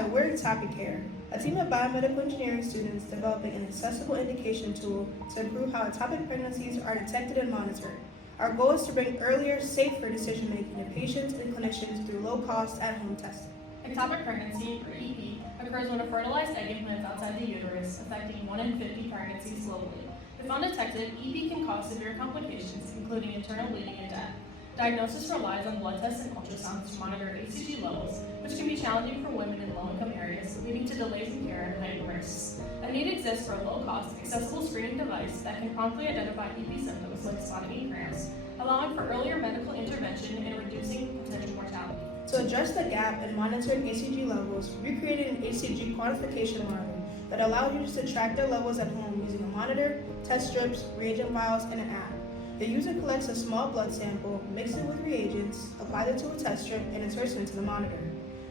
Hi, we're EctopiCare, a team of biomedical engineering students developing an accessible indication tool to improve how ectopic pregnancies are detected and monitored. Our goal is to bring earlier, safer decision-making to patients and clinicians through low-cost at-home testing. Ectopic pregnancy, or EP, occurs when a fertilized egg implants outside the uterus, affecting 1 in 50 pregnancies globally. If undetected, EP can cause severe complications, including internal bleeding and death. Diagnosis relies on blood tests and ultrasounds to monitor HCG levels, which can be challenging for women in low-income areas, leading to delays in care and heightened risks. A need exists for a low-cost, accessible screening device that can promptly identify EP symptoms like spotting and cramps, allowing for earlier medical intervention and reducing potential mortality. To address the gap in monitoring HCG levels, we created an HCG quantification model that allows users to track their levels at home using a monitor, test strips, reagent vials, and an app. The user collects a small blood sample, mixes it with reagents, applies it to a test strip, and inserts it into the monitor.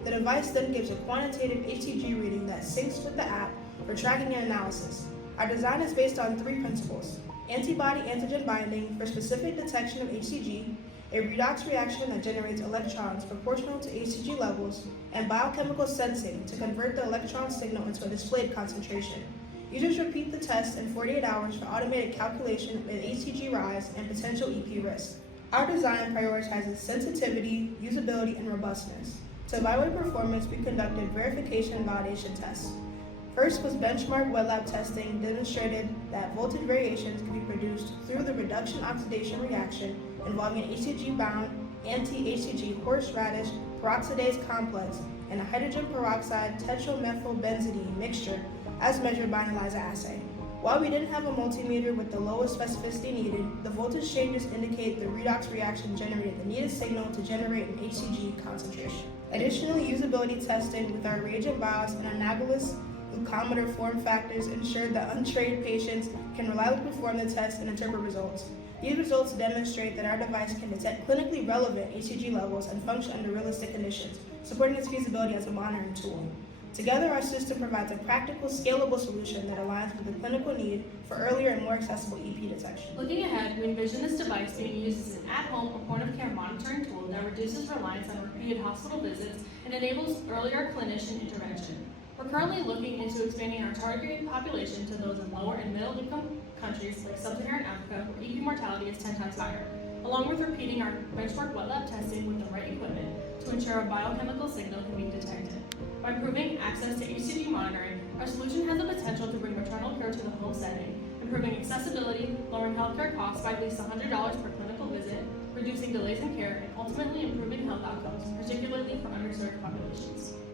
The device then gives a quantitative HCG reading that syncs with the app for tracking and analysis. Our design is based on 3 principles: antibody-antigen binding for specific detection of HCG, a redox reaction that generates electrons proportional to HCG levels, and biochemical sensing to convert the electron signal into a displayed concentration. Users repeat the test in 48 hours for automated calculation of HCG rise and potential EP risk. Our design prioritizes sensitivity, usability, and robustness. To evaluate performance, we conducted verification and validation tests. First was benchmark wet lab testing demonstrated that voltage variations can be produced through the reduction-oxidation reaction involving an HCG-bound anti-HCG horseradish peroxidase complex and a hydrogen peroxide tetromethylbenzidine mixture as measured by an ELISA assay. While we didn't have a multimeter with the lowest specificity needed, the voltage changes indicate the redox reaction generated the needed signal to generate an HCG concentration. Additionally, usability testing with our reagent vials and analogous glucometer form factors ensured that untrained patients can reliably perform the test and interpret results. These results demonstrate that our device can detect clinically relevant HCG levels and function under realistic conditions, supporting its feasibility as a monitoring tool. Together, our system provides a practical, scalable solution that aligns with the clinical need for earlier and more accessible EP detection. Looking ahead, we envision this device being used as an at-home or point-of-care monitoring tool that reduces reliance on repeated hospital visits and enables earlier clinician intervention. We're currently looking into expanding our target population to those in lower and middle-income countries like Sub-Saharan Africa, where EP mortality is 10 times higher, along with repeating our benchmark wet lab testing with the right equipment to ensure a biochemical signal can be detected. By improving access to HCG monitoring, our solution has the potential to bring maternal care to the home setting, improving accessibility, lowering healthcare costs by at least $100 per clinical visit, reducing delays in care, and ultimately improving health outcomes, particularly for underserved populations.